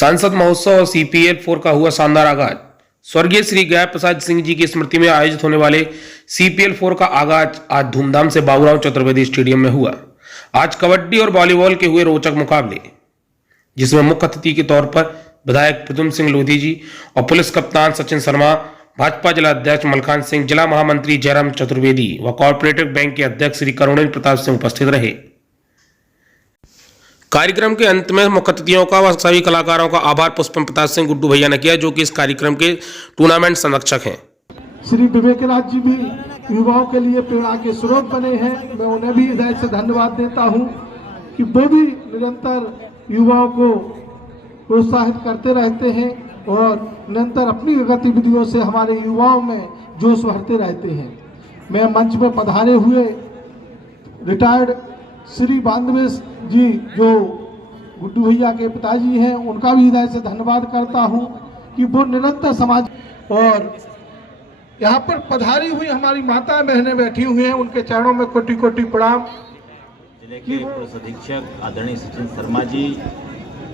सांसद महोत्सव और CPL 4 का हुआ शानदार आगाज। स्वर्गीय श्री गया प्रसाद सिंह जी की स्मृति में आयोजित होने वाले CPL 4 का आगाज आज धूमधाम से बाबूराव चतुर्वेदी स्टेडियम में हुआ। आज कबड्डी और वॉलीबॉल के हुए रोचक मुकाबले, जिसमें मुख्य अतिथि के तौर पर विधायक प्रद्युम्न सिंह लोधी जी और पुलिस कप्तान सचिन शर्मा, भाजपा जिला अध्यक्ष मलखान सिंह, जिला महामंत्री जयराम चतुर्वेदी व कॉर्पोरेटिव बैंक के अध्यक्ष श्री करुणेन्द्र प्रताप सिंह उपस्थित रहे। कार्यक्रम के अंत में मुख्य अतिथियों का व सभी कलाकारों का आभार पुष्पम प्रताप सिंह गुड्डू भैया ने किया, जो कि इस कार्यक्रम के टूर्नामेंट संरक्षक हैं। श्री विवेकनाथ जी भी युवाओं के लिए प्रेरणा के स्रोत बने हैं। मैं उन्हें भी हृदय से धन्यवाद देता हूं कि वो भी निरंतर युवाओं को प्रोत्साहित करते रहते हैं और निरंतर अपनी गतिविधियों से हमारे युवाओं में जोश भरते रहते हैं। मैं मंच में पधारे हुए रिटायर्ड श्री बांधवेश जी, जो गुड्डू भैया के पिताजी हैं, उनका भी हृदय से धन्यवाद करता हूं कि वो निरंतर समाज, और यहाँ पर पधारी हुई हमारी माता बहनें बैठी हुई हैं, उनके चरणों में कोटि कोटि प्रणाम। जिले के पुलिस अधीक्षक आदरणीय सचिन शर्मा जी,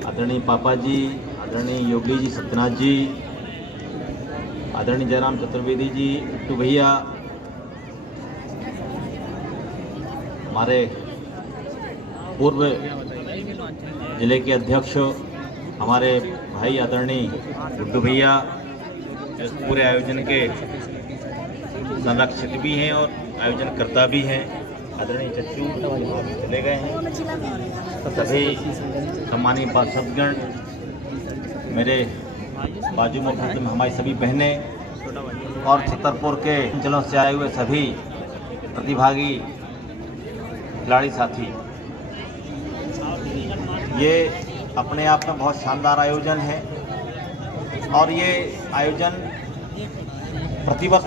आदरणीय पापा जी, आदरणीय योगी जी सत्यनाथ जी, आदरणीय जयराम चतुर्वेदी जी, गुड्डू भैया, हमारे पूर्व जिले के अध्यक्ष हमारे भाई आदरणीय गुड्डू भैया, इस पूरे आयोजन के संरक्षक भी हैं और आयोजनकर्ता भी हैं, आदरणीय चच्चू चले गए हैं, सभी सम्मानीय पार्षदगण, मेरे बाजू में हमारी सभी बहनें और छतरपुर के अंचलों से आए हुए सभी प्रतिभागी खिलाड़ी साथी, ये अपने आप में बहुत शानदार आयोजन है और ये आयोजन प्रतिवर्ष,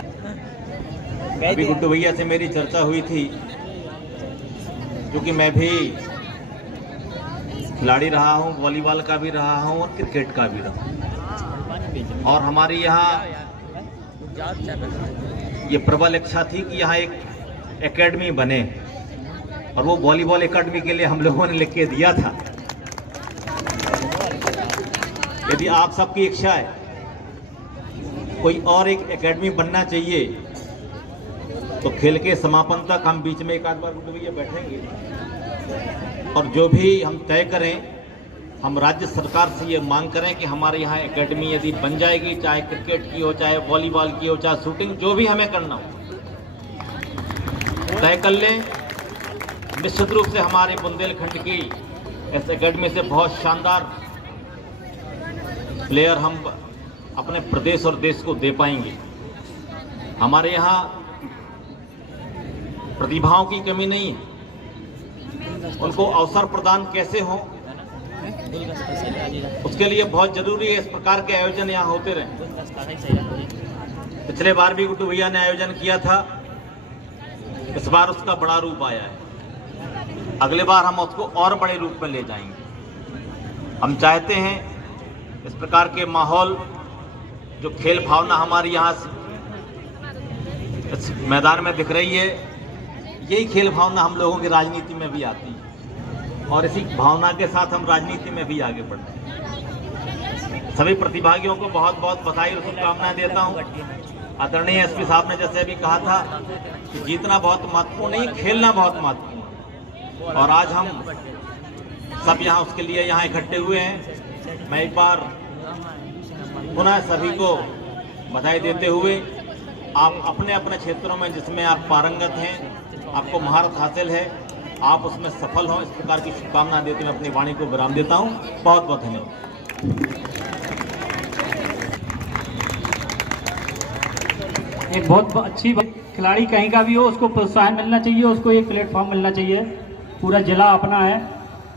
अभी गुड्डू भैया से मेरी चर्चा हुई थी, क्योंकि मैं भी खिलाड़ी रहा हूँ, वॉलीबॉल का भी रहा हूँ और क्रिकेट का भी रहा हूँ, और हमारी यहाँ ये प्रबल इच्छा थी कि यहाँ एक एकेडमी बने, और वो वॉलीबॉल एकेडमी के लिए हम लोगों ने लिख के दिया था। यदि आप सबकी इच्छा है कोई और एक एकेडमी बनना चाहिए, तो खेल के समापन तक हम बीच में एक आध बार गुड्डू भैया बैठेंगे और जो भी हम तय करें, हम राज्य सरकार से ये मांग करें कि हमारे यहाँ एकेडमी यदि बन जाएगी, चाहे क्रिकेट की हो, चाहे वॉलीबॉल की हो, चाहे शूटिंग, जो भी हमें करना हो तय कर लें। निश्चित रूप से हमारे बुंदेलखंड की इस एकेडमी से बहुत शानदार प्लेयर हम अपने प्रदेश और देश को दे पाएंगे। हमारे यहाँ प्रतिभाओं की कमी नहीं है, उनको अवसर प्रदान कैसे हो, उसके लिए बहुत जरूरी है इस प्रकार के आयोजन यहाँ होते रहे। पिछले बार भी गुड्डू भैया ने आयोजन किया था, इस बार उसका बड़ा रूप आया है, अगले बार हम उसको और बड़े रूप में ले जाएंगे। हम चाहते हैं इस प्रकार के माहौल, जो खेल भावना हमारी यहाँ इस मैदान में दिख रही है, यही खेल भावना हम लोगों की राजनीति में भी आती है और इसी भावना के साथ हम राजनीति में भी आगे बढ़ते हैं। सभी प्रतिभागियों को बहुत बहुत बधाई और शुभकामनाएं देता हूँ। आदरणीय SP साहब ने जैसे भी कहा था कि जीतना बहुत महत्वपूर्ण नहीं, खेलना बहुत महत्वपूर्ण है, और आज हम सब यहाँ उसके लिए यहाँ इकट्ठे हुए हैं। मैं एक बार पुनः सभी को बधाई देते हुए, आप अपने अपने क्षेत्रों में जिसमें आप पारंगत हैं, आपको महारत हासिल है, आप उसमें सफल हों, इस प्रकार की शुभकामना देते हुए अपनी वाणी को विराम देता हूं। बहुत बहुत धन्यवाद। एक बहुत अच्छी खिलाड़ी कहीं का भी हो, उसको प्रोत्साहन मिलना चाहिए, उसको एक प्लेटफॉर्म मिलना चाहिए। पूरा जिला अपना है,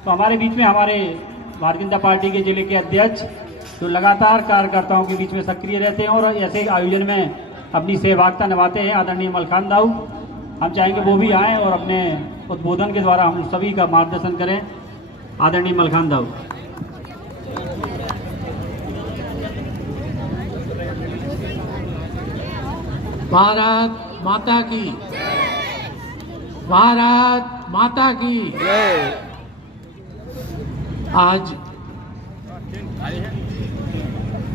तो हमारे बीच में हमारे भारतीय जनता पार्टी के जिले के अध्यक्ष जो लगातार कार्यकर्ताओं के बीच में सक्रिय रहते हैं और ऐसे आयोजन में अपनी सहभागिता निभाते हैं, आदरणीय मलखान दाऊ, हम चाहेंगे वो भी आएँ और अपने उद्बोधन के द्वारा हम सभी का मार्गदर्शन करें। आदरणीय मलखान दाऊ। भारत माता की, भारत माता की। आज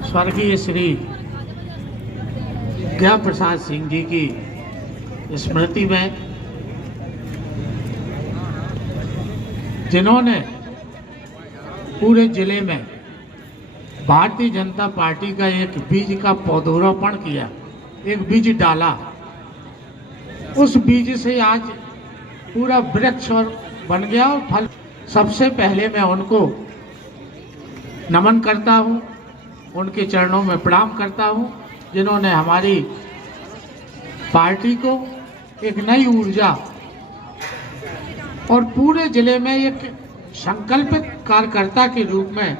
स्वर्गीय श्री ज्ञा प्रसाद सिंह जी की स्मृति में, जिन्होंने पूरे जिले में भारतीय जनता पार्टी का एक बीज का पौधरोपण किया, एक बीज डाला, उस बीज से आज पूरा वृक्ष और बन गया और फल। सबसे पहले मैं उनको नमन करता हूँ, उनके चरणों में प्रणाम करता हूँ, जिन्होंने हमारी पार्टी को एक नई ऊर्जा और पूरे जिले में एक संकल्पित कार्यकर्ता के रूप में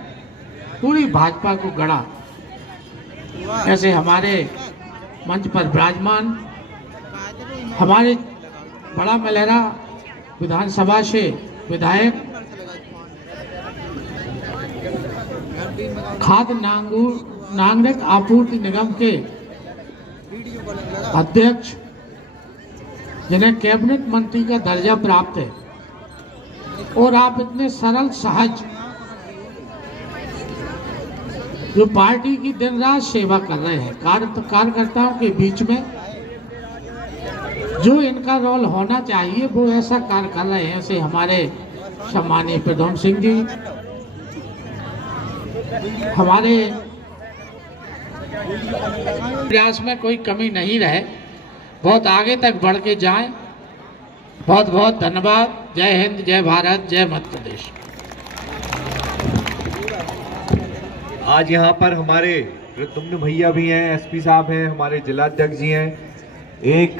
पूरी भाजपा को गढ़ा। ऐसे हमारे मंच पर विराजमान हमारे बड़ा मलहरा विधानसभा से विधायक, खाद्य नागरिक आपूर्ति निगम के अध्यक्ष, जिन्हें कैबिनेट मंत्री का दर्जा प्राप्त है, और आप इतने सरल सहज जो पार्टी की दिन रात सेवा कर रहे हैं, कार्यकर्ताओं के बीच में जो इनका रोल होना चाहिए वो ऐसा कार्य कर रहे हैं। ऐसे हमारे सम्मानीय प्रद्युम्न सिंह जी, हमारे प्रयास में कोई कमी नहीं रहे, बहुत आगे तक बढ़ के जाएं। बहुत बहुत धन्यवाद। जय हिंद, जय भारत, जय मध्य प्रदेश। आज यहाँ पर हमारे प्रद्युम्न भैया भी हैं, एसपी साहब हैं, हमारे जिलाध्यक्ष जी हैं। एक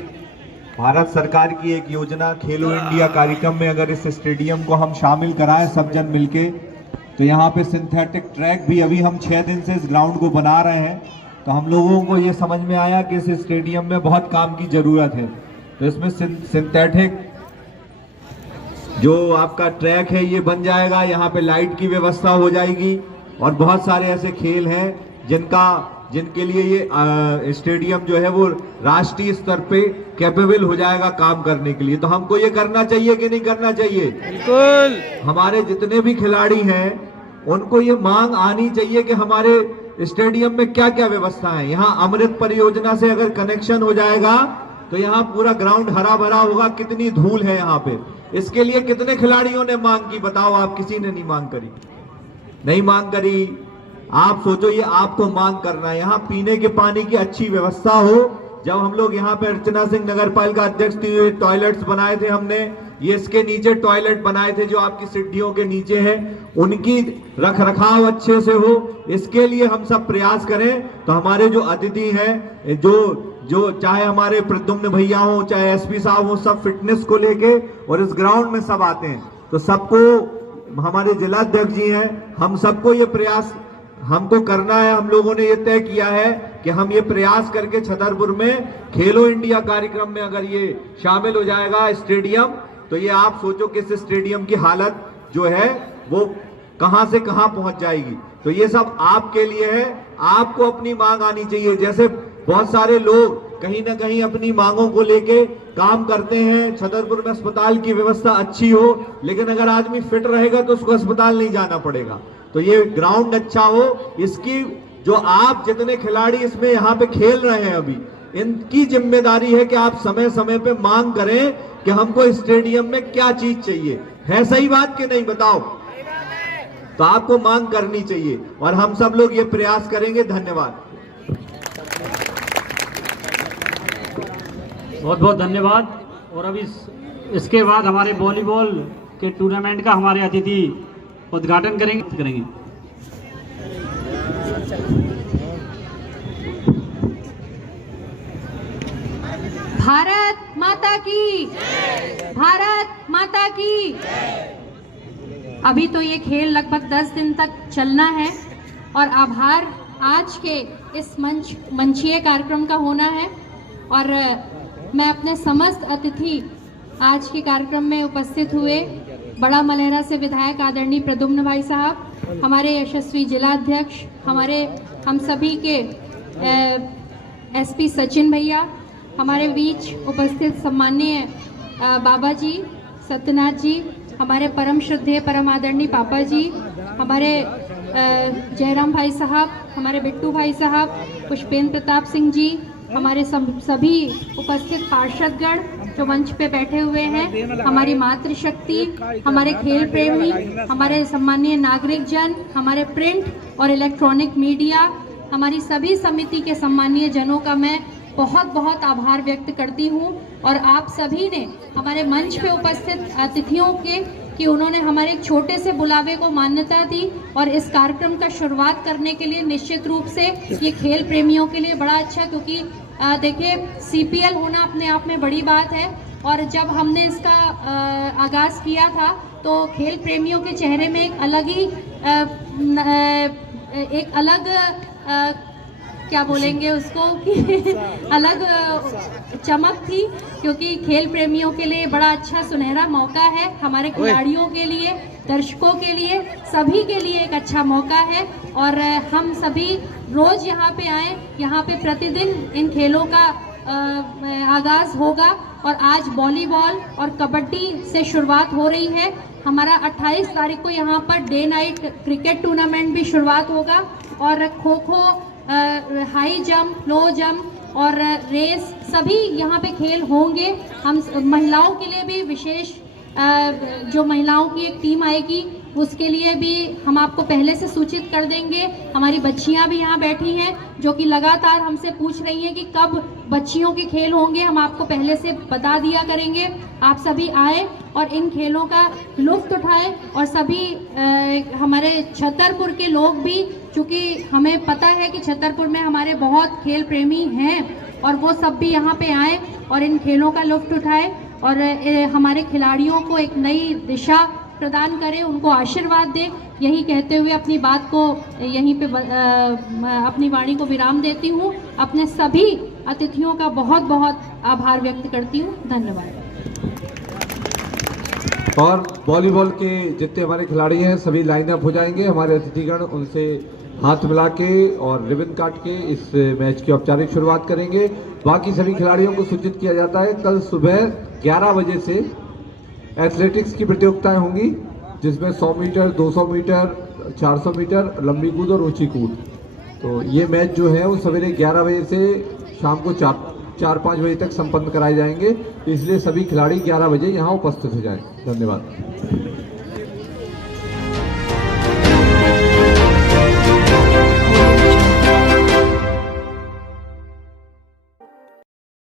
भारत सरकार की एक योजना खेलो इंडिया कार्यक्रम में अगर इस स्टेडियम को हम शामिल कराएं सब जन मिलके, तो यहाँ पे सिंथेटिक ट्रैक भी अभी हम 6 दिन से इस ग्राउंड को बना रहे हैं, तो हम लोगों को ये समझ में आया कि इस स्टेडियम में बहुत काम की ज़रूरत है। तो इसमें सिंथेटिक जो आपका ट्रैक है ये बन जाएगा, यहाँ पे लाइट की व्यवस्था हो जाएगी, और बहुत सारे ऐसे खेल हैं जिनके लिए ये स्टेडियम जो है वो राष्ट्रीय स्तर पे कैपेबल हो जाएगा काम करने के लिए। तो हमको ये करना चाहिए कि नहीं करना चाहिए? बिल्कुल। हमारे जितने भी खिलाड़ी हैं उनको ये मांग आनी चाहिए कि हमारे स्टेडियम में क्या क्या व्यवस्था है। यहाँ अमृत परियोजना से अगर कनेक्शन हो जाएगा तो यहाँ पूरा ग्राउंड हरा भरा होगा। कितनी धूल है यहाँ पे, इसके लिए कितने खिलाड़ियों ने मांग की बताओ? आप किसी ने नहीं मांग करी, नहीं मांग करी। आप सोचो ये आपको मांग करना है। यहाँ पीने के पानी की अच्छी व्यवस्था हो। जब हम लोग यहाँ पे अर्चना सिंह नगर पालिका अध्यक्ष थे, टॉयलेट्स बनाए थे हमने, ये इसके नीचे टॉयलेट बनाए थे जो आपकी सीढ़ियों के नीचे है, उनकी रख रखाव अच्छे से हो, इसके लिए हम सब प्रयास करें। तो हमारे जो अतिथि हैं, जो चाहे हमारे प्रद्युम्न भैया हो, चाहे एसपी साहब हो, सब फिटनेस को लेके और इस ग्राउंड में सब आते हैं। तो सबको, हमारे जिलाध्यक्ष जी हैं, हम सबको ये प्रयास हमको करना है। हम लोगों ने ये तय किया है कि हम ये प्रयास करके छतरपुर में खेलो इंडिया कार्यक्रम में अगर ये शामिल हो जाएगा स्टेडियम, तो ये आप सोचो कि इस स्टेडियम की हालत जो है वो कहां से कहां पहुंच जाएगी। तो ये सब आपके लिए है। आपको अपनी मांग आनी चाहिए। जैसे बहुत सारे लोग कहीं ना कहीं अपनी मांगों को लेके काम करते हैं। छतरपुर में अस्पताल की व्यवस्था अच्छी हो, लेकिन अगर आदमी फिट रहेगा तो उसको अस्पताल नहीं जाना पड़ेगा। तो ये ग्राउंड अच्छा हो, इसकी जो आप जितने खिलाड़ी इसमें यहाँ पे खेल रहे हैं अभी, इनकी जिम्मेदारी है कि आप समय समय पे मांग करें कि हमको स्टेडियम में क्या चीज चाहिए। है सही बात कि नहीं बताओ? तो आपको मांग करनी चाहिए और हम सब लोग ये प्रयास करेंगे। धन्यवाद। बहुत बहुत धन्यवाद। और अभी इसके बाद हमारे वॉलीबॉल के टूर्नामेंट का हमारे अतिथि उद्घाटन करेंगे। भारत माता की, भारत माता की। अभी तो ये खेल लगभग 10 दिन तक चलना है और आभार आज के इस मंचीय कार्यक्रम का होना है। और मैं अपने समस्त अतिथि आज के कार्यक्रम में उपस्थित हुए बड़ा मलहरा से विधायक आदरणीय प्रद्युम्न भाई साहब, हमारे यशस्वी जिलाध्यक्ष, हम सभी के एसपी सचिन भैया, हमारे बीच उपस्थित सम्माननीय बाबा जी सत्यनाथ जी, हमारे परम श्रद्धेय परम आदरणीय पापा जी, हमारे जयराम भाई साहब, हमारे बिट्टू भाई साहब, पुष्पेंद्र प्रताप सिंह जी, हमारे सभी उपस्थित पार्षदगण जो मंच पे बैठे हुए हैं, हमारी मातृशक्ति, हमारे खेल प्रेमी, हमारे सम्मानीय नागरिक जन, हमारे प्रिंट और इलेक्ट्रॉनिक मीडिया, हमारी सभी समिति के सम्मानीय जनों का मैं बहुत बहुत आभार व्यक्त करती हूँ। और आप सभी ने हमारे मंच पे उपस्थित अतिथियों के कि उन्होंने हमारे एक छोटे से बुलावे को मान्यता दी और इस कार्यक्रम का शुरुआत करने के लिए निश्चित रूप से ये खेल प्रेमियों के लिए बड़ा अच्छा, क्योंकि देखिए सीपीएल होना अपने आप में बड़ी बात है। और जब हमने इसका आगाज़ किया था तो खेल प्रेमियों के चेहरे में एक अलग क्या बोलेंगे उसको कि अलग चमक थी, क्योंकि खेल प्रेमियों के लिए बड़ा अच्छा सुनहरा मौका है, हमारे खिलाड़ियों के लिए, दर्शकों के लिए, सभी के लिए एक अच्छा मौका है। और हम सभी रोज यहाँ पे आए, यहाँ पे प्रतिदिन इन खेलों का आगाज होगा और आज वॉलीबॉल और कबड्डी से शुरुआत हो रही है। हमारा 28 तारीख को यहाँ per day night cricket tournament भी शुरुआत होगा और kho kho, high jump, low jump और रेस सभी यहाँ पे खेल होंगे। हम महिलाओं के लिए भी विशेष जो महिलाओं की एक टीम आएगी उसके लिए भी हम आपको पहले से सूचित कर देंगे। हमारी बच्चियाँ भी यहाँ बैठी हैं जो कि लगातार हमसे पूछ रही हैं कि कब बच्चियों के खेल होंगे, हम आपको पहले से बता दिया करेंगे। आप सभी आए और इन खेलों का लुत्फ उठाएं और सभी हमारे छतरपुर के लोग भी, चूँकि हमें पता है कि छतरपुर में हमारे बहुत खेल प्रेमी हैं और वो सब भी यहाँ पे आए और इन खेलों का लुत्फ उठाएं और हमारे खिलाड़ियों को एक नई दिशा प्रदान करें, उनको आशीर्वाद दें। यही कहते हुए अपनी बात को यहीं पे अपनी वाणी को विराम देती हूँ। अपने सभी अतिथियों का बहुत बहुत आभार व्यक्त करती हूँ। धन्यवाद। और वॉलीबॉल के जितने हमारे खिलाड़ी हैं सभी लाइन अप हो जाएंगे। हमारे अतिथिगण उनसे हाथ मिला के और रिबन काट के इस मैच की औपचारिक शुरुआत करेंगे। बाकी सभी खिलाड़ियों को सूचित किया जाता है कल सुबह 11 बजे से एथलेटिक्स की प्रतियोगिताएं होंगी, जिसमें 100 मीटर, 200 मीटर, 400 मीटर, लंबी कूद और ऊंची कूद। तो ये मैच जो है वो सवेरे 11 बजे से शाम को 4-5 बजे तक संपन्न कराए जाएंगे। इसलिए सभी खिलाड़ी 11 बजे यहाँ उपस्थित हो जाएं। धन्यवाद।